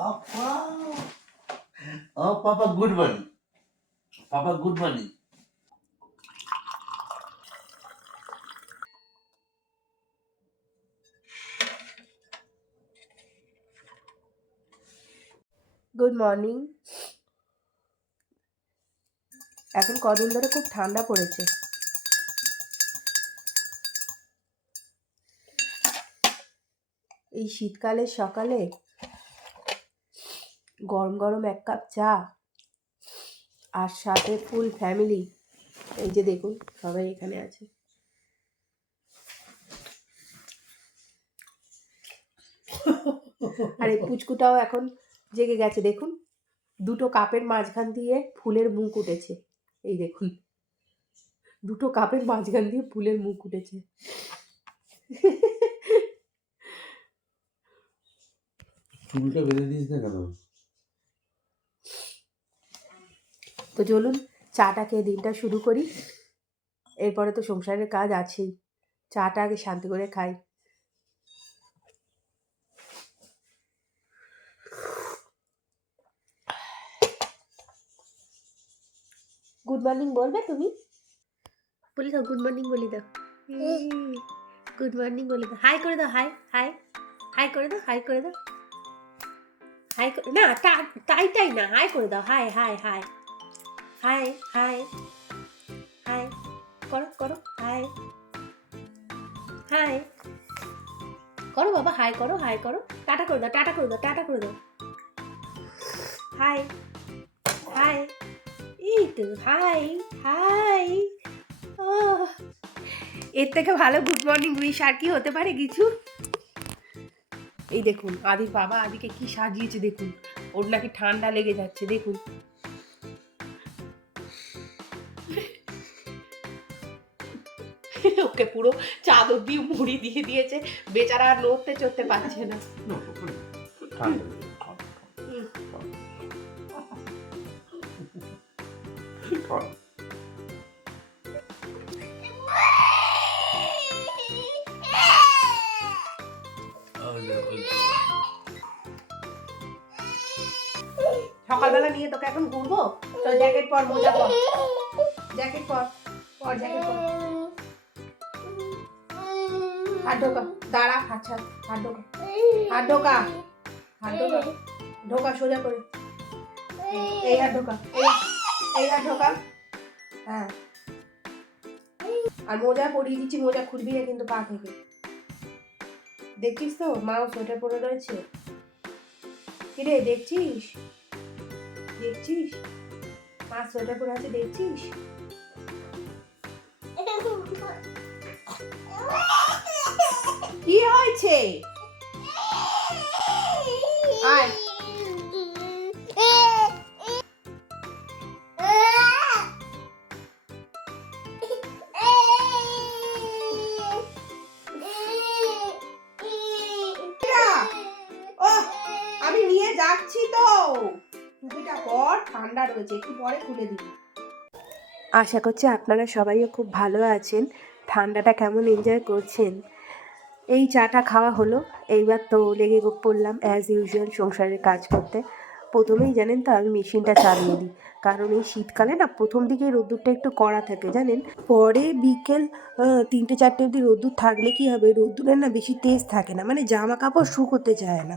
Papa. Oh, Papa, good one. Papa, good morning. Good morning এখন কদিন ধরে খুব ঠান্ডা পড়েছে এই শীতকালের সকালে গরম গরম এক কাপ চা আর সাথে ফুল ফ্যামিলি। এই যে দেখুন, সবাই এখানে আছে। আর এই পুচকুটাও এখন জেগে গেছে, দেখুন। দুটো কাপের মাঝখান দিয়ে ফুলের মুখ উঠেছে। এই দেখুন, দুটো কাপের মাঝখান দিয়ে ফুলের মুখ উঠেছে। চুলটা বেঁধে দিস না কেন? তো চলুন চাটা খেয়ে দিনটা শুরু করি। এরপরে তো সংসারের কাজ আছেই। চাটা আগে শান্তি করে খাই। গুড মর্নিং বলবে তুমি? বলি দাও গুড মর্নিং বলি দাও। গুড মর্নিং বলে দাও। হাই করে দাও হাই হাই হাই করে দাও হাই করে দাও। হাই না তাই তাই না। হাই করে দাও। Hi hi hi hi hi hi, করো করো, হাই হাই। করো বাবা, হাই করো হাই করো। টাটা করে দাও, টাটা করে দাও, টাটা করে দাও। হাই হাই এই তো হাই হাই। ও এর থেকে ভালো গুড মর্নিং উইশ আর কি হতে পারে কিছু? এই দেখুন, আদির বাবা আদিকে কি সাজিয়েছে দেখুন। ওর নাকি ঠান্ডা লেগে যাচ্ছে, দেখুন। ওকে পুরো চাদর দিয়ে মুড়ি দিয়ে দিয়েছে। বেচারা আর নড়তে চড়তে পারছে না। ঠান্ডা সকালবেলা নিয়ে তোকে এখন ঘুরবো? তো জ্যাকেট পর মোজা পর জ্যাকেট পর পর জ্যাকেট পর। দাঁড়া ঢোকা, সোজা করে। এই ঢোকা এই ঢোকা হ্যাঁ। আর মোজা পরিয়ে দিচ্ছি, মোজা খুলবি না কিন্তু পা থেকে। দেখছিস তো, মাও সোয়েটার পরে রয়েছে। কিরে, দেখছিস? দেখছিস? মা সোয়েটার পরে আছে, দেখছিস? কি হয়েছে? আমি নিয়ে যাচ্ছি তো। আশা করছি আপনারা সবাইও খুব ভালো আছেন। ঠান্ডাটা কেমন এনজয় করছেন? এই চাটা খাওয়া হলো। এইবার তো লেগে পড়লাম অ্যাজ ইউজুয়াল সংসারের কাজ করতে। প্রথমেই জানেন তো আমি মেশিনটা চালিয়ে দিই। কারণ এই শীতকালে না প্রথম দিকে রোদ্দুরটা একটু কড়া থাকে, জানেন? পরে বিকেল তিনটে, চারটে অবধি রোদ্দুর থাকলে কি হবে? রোদ্দুরের না বেশি তেজ থাকে না। মানে জামা কাপড় শুকোতে চায় না।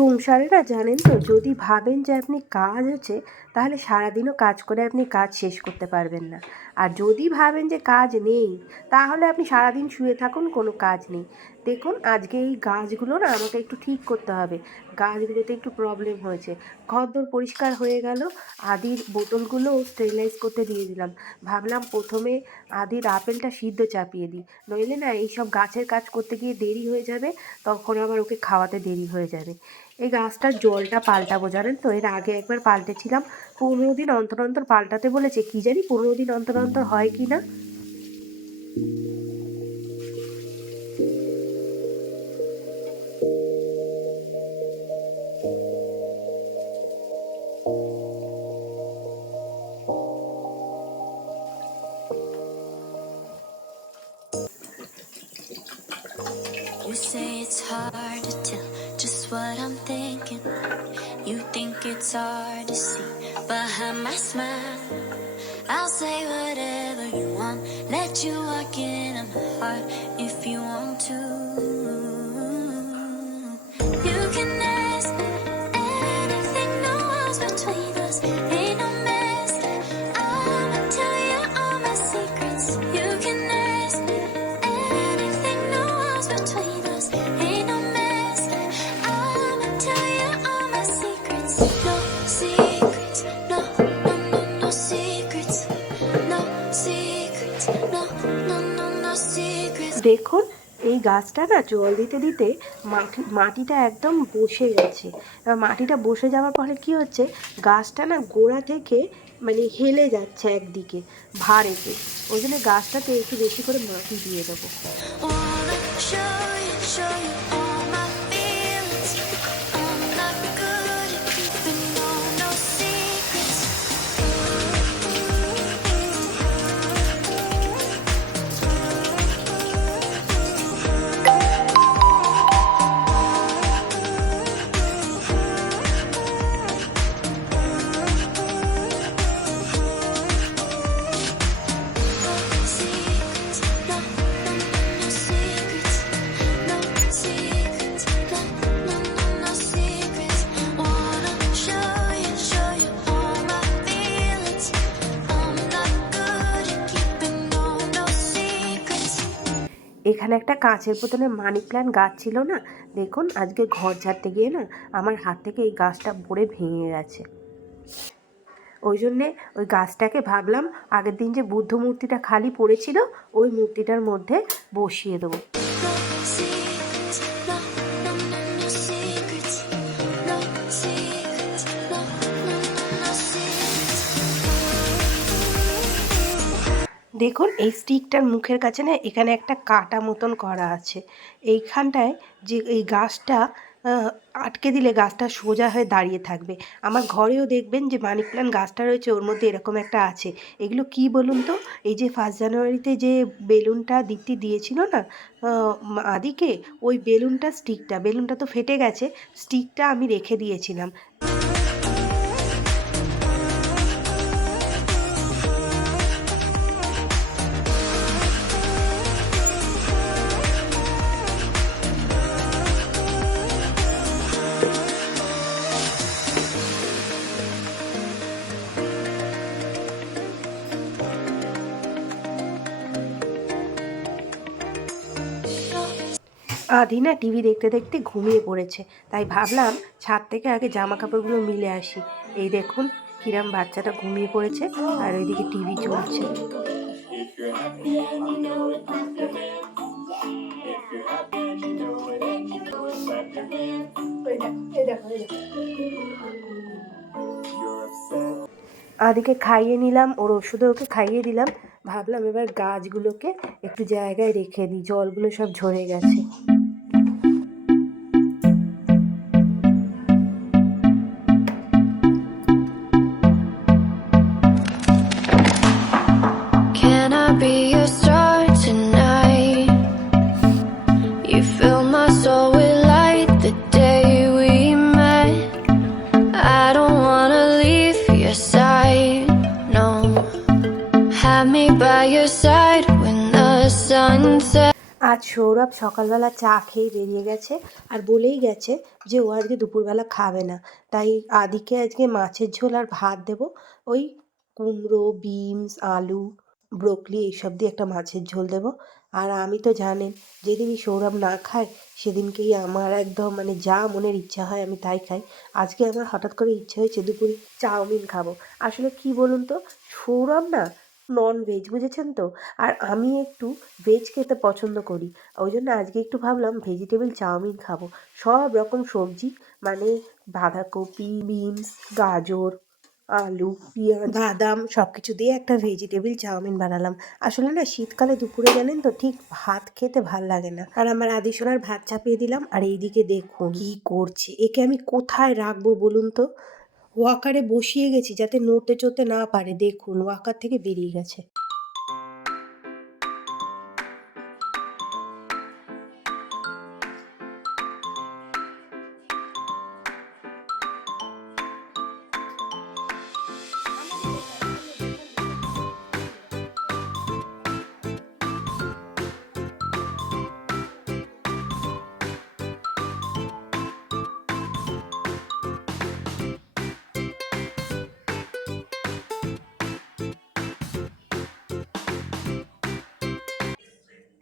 সংসারে না জানেন তো, যদি ভাবেন যে আপনি কাজ আছে, তাহলে সারাদিনও কাজ করে আপনি কাজ শেষ করতে পারবেন না। আর যদি ভাবেন যে কাজ নেই, তাহলে আপনি সারাদিন শুয়ে থাকুন, কোনো কাজ নেই। দেখুন, আজকে এই গাছগুলো না আমাকে একটু ঠিক করতে হবে। গাছগুলোতে একটু প্রবলেম হয়েছে। ঘরদোর পরিষ্কার হয়ে গেল, আদির বোতলগুলো স্টেরিলাইজ করতে দিয়ে দিলাম। ভাবলাম প্রথমে আদির আপেলটা সিদ্ধ চাপিয়ে দিই। নইলে না এইসব গাছের কাজ করতে গিয়ে দেরি হয়ে যাবে, তখন আবার ওকে খাওয়াতে দেরি হয়ে যাবে। এই গাছটার জলটা পাল্টাবো, জানেন তো? এর আগে একবার পাল্টেছিলাম। পনেরো দিন অন্তর অন্তর পাল্টাতে বলেছে, কি জানি পনেরো দিন অন্তর অন্তর হয় কি না? You say it's hard to tell just what I'm thinking. You think it's hard to see behind my smile. I'll say whatever you want, let you walk into my heart if you want to. You can ask anything, no walls between গাছটা না জল দিতে দিতে মাটি, মাটিটা একদম বসে গেছে। এবার মাটিটা বসে যাওয়ার পরে কি হচ্ছে, গাছটা না গোড়া থেকে মানে হেলে যাচ্ছে একদিকে ভারেতে ওই জন্য গাছটাতে একটু বেশি করে মাটি দিয়ে দেবো। এখানে একটা কাঁচের বোতলে মানি প্ল্যান্ট গাছ ছিল না? দেখুন, আজকে ঘর ঝাড়তে গিয়ে না আমার হাত থেকে এই গাছটা ভরে ভেঙে গেছে। ওই জন্যে ওই গাছটাকে ভাবলাম আগের দিন যে বুদ্ধ মূর্তিটা খালি পড়েছিল, ওই মূর্তিটার মধ্যে বসিয়ে দেবো। দেখুন, এই স্টিকটার মুখের কাছে না এখানে একটা কাটা মতন করা আছে। এইখানটায় যে এই গাছটা আটকে দিলে গাছটা সোজা হয়ে দাঁড়িয়ে থাকবে। আমার ঘরেও দেখবেন যে মানি প্ল্যান্ট গাছটা রয়েছে, ওর মধ্যে এরকম একটা আছে। এগুলো কি বলুন তো? এই যে ফার্স্ট জানুয়ারিতে যে বেলুনটা দীপ্তি দিয়েছিল না আদিকে, ওই বেলুনটা, স্টিকটা, বেলুনটা তো ফেটে গেছে, স্টিকটা আমি রেখে দিয়েছিলাম। আদি না টিভি দেখতে দেখতে ঘুমিয়ে পড়েছে। তাই ভাবলাম ছাদ থেকে আগে জামা কাপড়গুলো মিলে আসি। এই দেখুন কিরাম বাচ্চাটা ঘুমিয়ে পড়েছে আর ওইদিকে টিভি চলছে. আদিকে খাইয়ে নিলাম, ওর ওষুধে ওকে খাইয়ে দিলাম। ভাবলাম এবার গাছগুলোকে একটু জায়গায় রেখে দিই, জলগুলো সব ঝরে গেছে। By your side when the sun sets. আজ সৌরভ সকালবেলা চা খেয়ে বেরিয়ে গেছে আর বলেই গেছে যে ও আজকে দুপুরবেলা খাবে না। তাই আদিকে আজকে মাছের ঝোল আর ভাত দেবো। ওই কুমড়ো, বিনস, আলু, ব্রোকলি এইসব দিয়ে একটা মাছের ঝোল দেবো। আর আমি তো জানেন, যেদিনই সৌরভ না খায়, সেদিনকেই আমার একদম মানে যা মনের ইচ্ছা হয় আমি তাই খাই। আজকে আমার হঠাৎ করে ইচ্ছা হয়েছে দুপুরে চাউমিন খাব। আসলে কি বলুন তো, সৌরভ না নন ভেজ বুঝেছেন তো? আর আমি একটু ভেজ খেতে পছন্দ করি। ওই জন্য আজকে একটু ভাবলাম ভেজিটেবল চাউমিন খাব। সব রকম সবজি মানে বাঁধাকপি বিনস গাজর, আলু, পেঁয়াজ, বাদাম সব কিছু দিয়ে একটা ভেজিটেবল চাউমিন বানালাম। আসলে না, শীতকালে দুপুরে জানেন তো, ঠিক ভাত খেতে ভালো লাগে না। আর আমার আদি সোনার ভাত চাপিয়ে দিলাম। আর এইদিকে দেখুন কি করছে। একে আমি কোথায় রাখব বলুন তো? ওয়াকারে বসিয়ে গেছি যাতে নড়তে চড়তে না পারে। দেখুন ওয়াকার থেকে বেরিয়ে গেছে।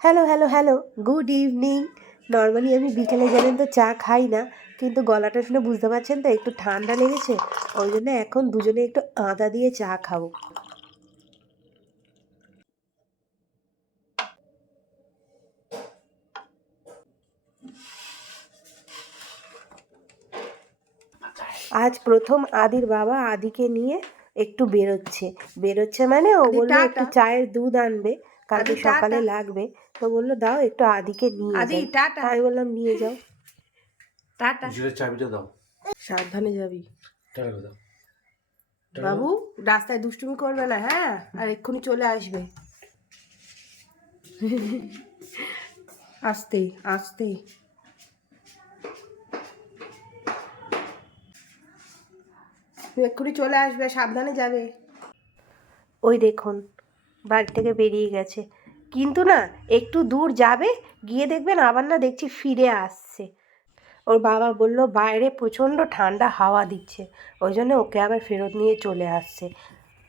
Hello hello hello good evening normally আমি বিকেলে জানেন তো চা খাই না কিন্তু গলাটা শুনে বুঝতে পারছেন তো একটু ঠান্ডা লেগেছে ওই জন্য এখন দুজনে একটু আদা দিয়ে চা খাব। আজ প্রথম আদির বাবা আদিকে নিয়ে একটু বেরোচ্ছে। বেরোচ্ছে মানে ও বলল একটু চায়ের দুধ আনবে কালকে সকালে লাগবে। তো বলল দাও একটু আদিকে নিয়ে আদি টাটা। আমি বললাম নিয়ে যাও। টাটা। জুড়ে চাবিটা দাও। সাবধানে যাবি। টাটা দাও। বাবু রাস্তায় দুষ্টুমি করবে না হ্যাঁ? আর এক্ষুনি চলে আসবে। আস্তে আস্তে। এক্ষুনি চলে আসবে সাবধানে যাবে। ওই দেখুন বাড়ি থেকে বেরিয়ে গেছে। কিন্তু না একটু দূর যাবে গিয়ে দেখবেন আবার না দেখছি ফিরে আসছে। ওর বাবা বলল বাইরে প্রচণ্ড ঠান্ডা হাওয়া দিচ্ছে। ওই জন্য ওকে আবার ফেরত নিয়ে চলে আসছে।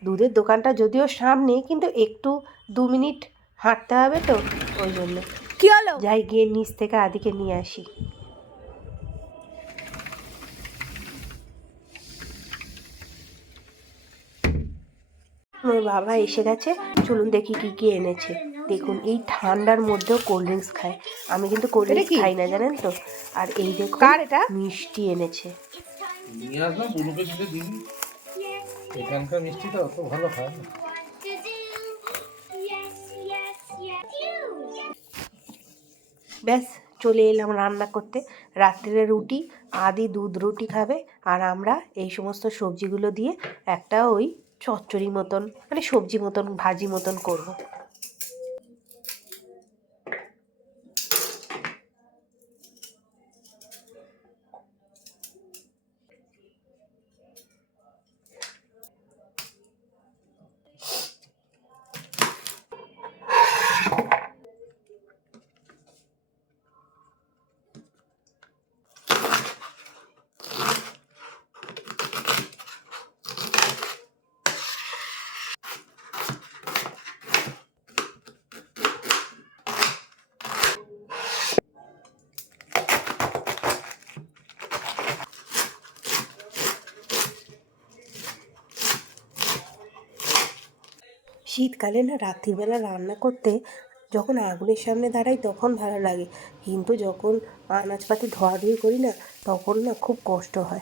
দুধের দোকানটা যদিও সামনে কিন্তু একটু দু মিনিট হাঁটতে হবে তো ওই জন্য। কি হলো? যাই গিয়ে নিচ থেকে আদিকে নিয়ে আসি। আমার বাবা এসে গেছে চলুন দেখি কি কি এনেছে। দেখুন এই ঠান্ডার মধ্যেও কোল্ড ড্রিঙ্কস খায় আমি কিন্তু কোল্ড ড্রিঙ্কস খাই না জানেন তো আর এই দেখুন কার এটা? মিষ্টি এনেছে নিয়ে আসলাম বুনুকে দিতে দিন এখানকার মিষ্টি তো অত ভালো হয় না. ব্যাস চলে এলাম রান্না করতে রাত্রিরে রুটি আদি দুধ রুটি খাবে আর আমরা এই সমস্ত সবজিগুলো দিয়ে একটা ওই চচ্চড়ি মতন মানে সবজি মতন ভাজি মতন করব। শীতকালে না রাত্রিবেলা রান্না করতে যখন আগুনের সামনে দাঁড়াই তখন ভালো লাগে। কিন্তু যখন আনাজপাতি ধোয়াধুয়ি করি না, তখন না খুব কষ্ট হয়।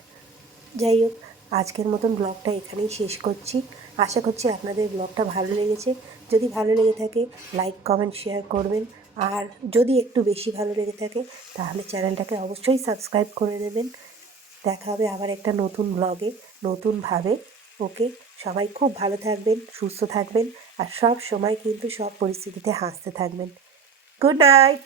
যাই হোক, আজকের মতন ব্লগটা এখানেই শেষ করছি। আশা করছি আপনাদের ব্লগটা ভালো লেগেছে। যদি ভালো লেগে থাকে লাইক কমেন্ট শেয়ার করবেন। আর যদি একটু বেশি ভালো লেগে থাকে, তাহলে চ্যানেলটাকে অবশ্যই সাবস্ক্রাইব করে দেবেন। দেখা হবে আবার একটা নতুন ব্লগে নতুনভাবে। ওকে সবাই খুব ভালো থাকবেন, সুস্থ থাকবেন। আর সব সময় কিন্তু সব পরিস্থিতিতে হাসতে থাকবেন। Good night!